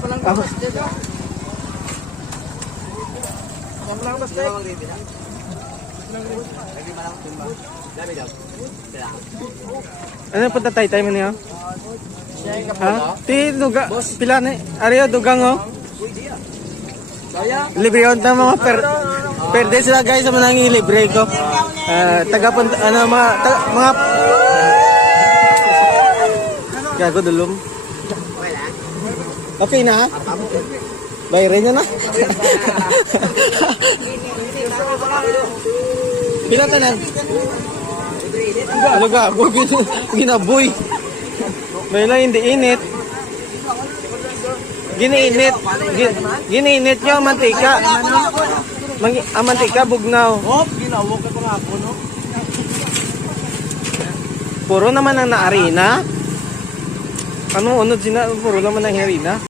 Ako. Ano punta tayo mo niya? Ha? Ti duga pila ni Ario dugang oh. Libre on ta mga per day sila guys sa manangi libre ko. Taga ano mga gago dulom. Okay na? Bayarin niya na. Pila tanan? Ano ka? Ginaboy. May lang hindi init. Giniinit nyo ang mantika. Ang mantika bugnaw. Ginawa ka pa nga po, no? Puro naman ang naarina. Anong unod sina? Puro naman ang harina.